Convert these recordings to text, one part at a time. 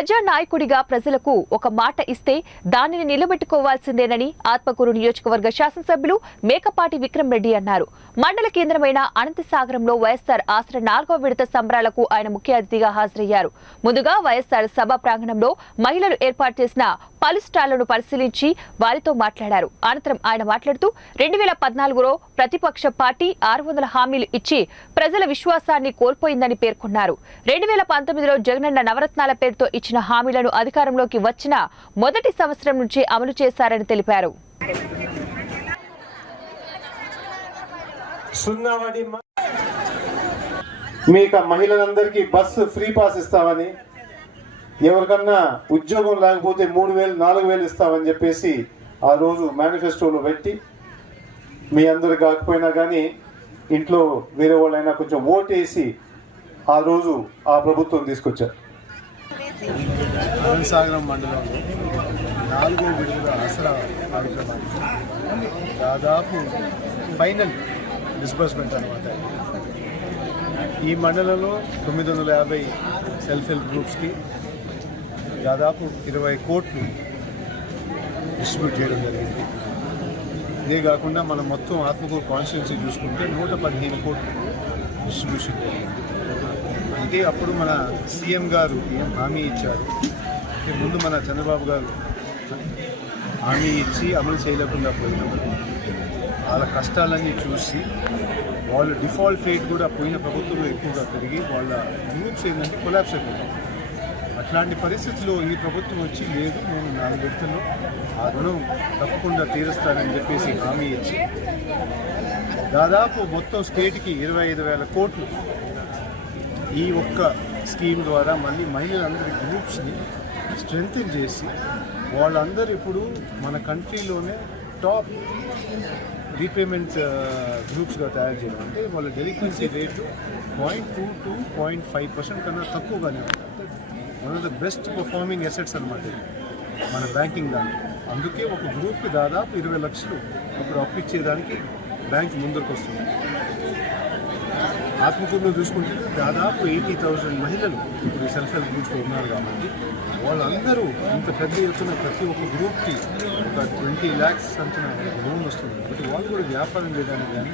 ప్రజా నాయకుడిగా ప్రజలకు ఒక మాట ఇస్తే దానిని నిలబెట్టుకోవాల్సిందేనని ఆత్మకూరు నియోజకవర్గ శాసనసభ్యులు మేకపాటి విక్రమ్ రెడ్డి అన్నారు. మండల కేంద్రమైన అనంతసాగరంలో వైఎస్సార్ ఆసర నాలుగో విడత సంబరాలకు ఆయన ముఖ్య అతిథిగా హాజరయ్యారు. ముందుగా వైఎస్సార్ సభ ప్రాంగణంలో మహిళలు ఏర్పాటు చేసిన పలు స్టాళ్ళను పరిశీలించి వారితో మాట్లాడారు. అనంతరం ఆయన మాట్లాడుతూ రెండు వేల పద్నాలుగులో ప్రతిపక్ష పార్టీ ఆరు వందల హామీలు ఇచ్చి ప్రజల విశ్వాసాన్ని కోల్పోయిందని పేర్కొన్నారు. రెండు వేల పంతొమ్మిదిలో జగనన్న నవరత్నాల పేరుతో ఇచ్చిన హామీలను అధికారంలోకి వచ్చిన మొదటి సంవత్సరం నుంచి అమలు చేశారని తెలిపారు. మీకు మహిళలందరికీ బస్సు ఫ్రీ పాస్ ఇస్తామని ఎవరికన్నా ఉద్యోగం లేకపోతే మూడు వేలు నాలుగు వేలు ఇస్తామని చెప్పేసి ఆ రోజు మేనిఫెస్టోలో పెట్టి మీ అందరు కాకపోయినా కానీ ఇంట్లో వేరే వాళ్ళైనా కొంచెం ఓటేసి ఆ రోజు ఆ ప్రభుత్వం తీసుకొచ్చారు. అనంతసాగరం మండలంలో నాలుగో విడుదల ఆసరా కార్యక్రమానికి దాదాపు ఫైనల్ డిస్బర్స్మెంట్ అనమాట ఈ మండలంలో తొమ్మిది వందల యాభై సెల్ఫ్ హెల్ప్ గ్రూప్స్కి దాదాపు ఇరవై కోట్లు డిస్ట్రిబ్యూట్ చేయడం జరిగింది. ఇదే కాకుండా మనం మొత్తం ఆత్మకూరు కాన్స్టిట్యున్సీ చూసుకుంటే నూట పదిహేను కోట్లు డిస్ట్రిబ్యూషన్ జరిగింది. అంటే అప్పుడు మన సీఎం గారు ఏం హామీ ఇచ్చారు. అంటే ముందు మన చంద్రబాబు గారు హామీ ఇచ్చి అమలు చేయలేకుండా పోయినారు వాళ్ళ కష్టాలన్నీ చూసి వాళ్ళు డిఫాల్ట్ రేట్ కూడా పోయిన ప్రభుత్వంలో ఎక్కువగా పెరిగి వాళ్ళ గ్రూప్స్ ఏంటంటే కొలాబ్స్ అయిపోయింది అట్లాంటి పరిస్థితుల్లో ఈ ప్రభుత్వం వచ్చి లేదు నేను నాలుగు విడతల్లో ఆ రుణం తప్పకుండా తీరుస్తానని చెప్పేసి హామీ ఇచ్చి దాదాపు మొత్తం స్టేట్కి ఇరవై ఐదు వేల కోట్లు ఈ ఒక్క స్కీమ్ ద్వారా మళ్ళీ మహిళలందరి గ్రూప్స్ని స్ట్రెంగ్తన్ చేసి వాళ్ళందరూ ఇప్పుడు మన కంట్రీలోనే టాప్ రీపేమెంట్ గ్రూప్స్గా తయారు చేయడం అంటే వాళ్ళ delinquency rate point two two point five percent కన్నా తక్కువగానే ఉంటుంది. One of the best performing assets అనమాట మన బ్యాంకింగ్ దాంట్లో అందుకే ఒక గ్రూప్కి దాదాపు ఇరవై లక్షలు అప్పుడు అప్పిచ్చేదానికి బ్యాంక్ ముందరకు వస్తుంది. ఆత్మకూరులో చూసుకుంటే దాదాపు ఎయిటీ థౌజండ్ మహిళలు ఇప్పుడు ఈ సెల్ఫ్ హెల్ప్ గ్రూప్స్లో ఉన్నారు కాబట్టి వాళ్ళందరూ ఇంత పెద్ద ఎత్తున ప్రతి ఒక్క గ్రూప్కి ఒక ట్వంటీ ల్యాక్స్ అంచనా లోన్ వస్తుంది. కాబట్టి వాళ్ళు కూడా వ్యాపారం చేయడానికి కానీ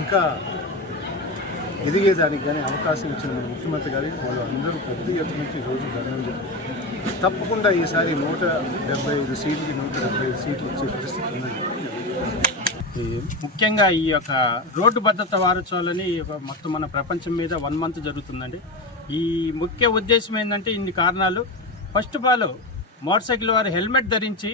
ఇంకా ఎదిగేదానికి కానీ అవకాశం ఇచ్చిన మన ముఖ్యమంత్రి గారి వాళ్ళు అందరూ పెద్ద ఎత్తున నుంచి రోజు ధర్మం చెప్పారు తప్పకుండా ఈసారి నూట డెబ్బై ఐదు సీట్లకి నూట డెబ్బై ఐదు సీట్లు ఇచ్చే పరిస్థితి ఉందని ముఖ్యంగా ఈ యొక్క రోడ్డు భద్రత వారోత్సవాలని మొత్తం మన ప్రపంచం మీద వన్ మంత్ జరుగుతుందండి. ఈ ముఖ్య ఉద్దేశం ఏంటంటే ఇన్ని కారణాలు. First of all motor cycle వారు హెల్మెట్ ధరించి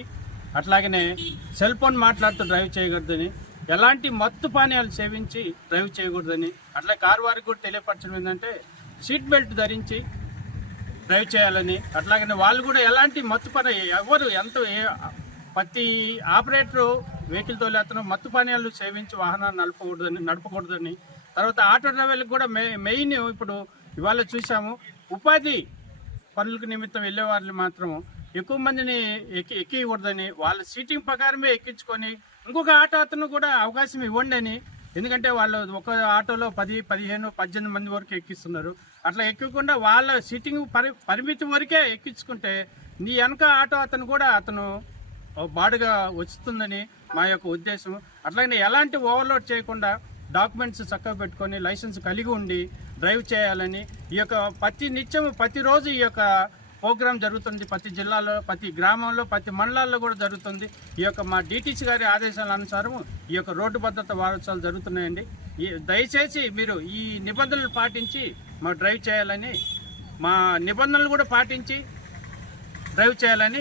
అట్లాగనే సెల్ ఫోన్ మాట్లాడుతూ డ్రైవ్ చేయకూడదని ఎలాంటి మత్తు పానీయాలు సేవించి డ్రైవ్ చేయకూడదని అట్లా కారు వారికి కూడా తెలియపరచడం ఏంటంటే సీట్ బెల్ట్ ధరించి డ్రైవ్ చేయాలని అట్లాగనే వాళ్ళు కూడా ఎలాంటి మత్తు పని ఎవరు ఎంత ప్రతి ఆపరేటర్ వెహికల్ తోలేతను మత్తు పానీయాలు సేవించి వాహనాన్ని నడపకూడదని నడపకూడదని. తర్వాత ఆటో డ్రైవర్లకు కూడా మె మెయిన్ ఇప్పుడు ఇవాళ చూసాము ఉపాధి పనులకు నిమిత్తం వెళ్ళే వాళ్ళు మాత్రం ఎక్కువ మందిని ఎక్కి ఎక్కియకూడదని వాళ్ళ సీటింగ్ ప్రకారమే ఎక్కించుకొని ఇంకొక ఆటో అతను కూడా అవకాశం ఇవ్వండి అని. ఎందుకంటే వాళ్ళు ఒక ఆటోలో పది పదిహేను పద్దెనిమిది మంది వరకు ఎక్కిస్తున్నారు. అట్లా ఎక్కకుండా వాళ్ళ సీటింగ్ పరి పరిమితి వరకే ఎక్కించుకుంటే నీ వెనక ఆటో అతను కూడా అతను బాడుగా వస్తుందని మా యొక్క ఉద్దేశం. అట్లాగే ఎలాంటి ఓవర్లోడ్ చేయకుండా డాక్యుమెంట్స్ చక్కగా పెట్టుకొని లైసెన్స్ కలిగి ఉండి డ్రైవ్ చేయాలని ఈ యొక్క ప్రతి నిత్యం ప్రతిరోజు ఈ యొక్క ప్రోగ్రాం జరుగుతుంది ప్రతి జిల్లాలో ప్రతి గ్రామంలో ప్రతి మండలాల్లో కూడా జరుగుతుంది. ఈ యొక్క మా డిటిసి గారి ఆదేశాల అనుసారం ఈ యొక్క రోడ్డు భద్రత వారోత్సవాలు జరుగుతున్నాయండి. ఈ దయచేసి మీరు ఈ నిబంధనలు పాటించి మా డ్రైవ్ చేయాలని మా నిబంధనలు కూడా పాటించి డ్రైవ్ చేయాలని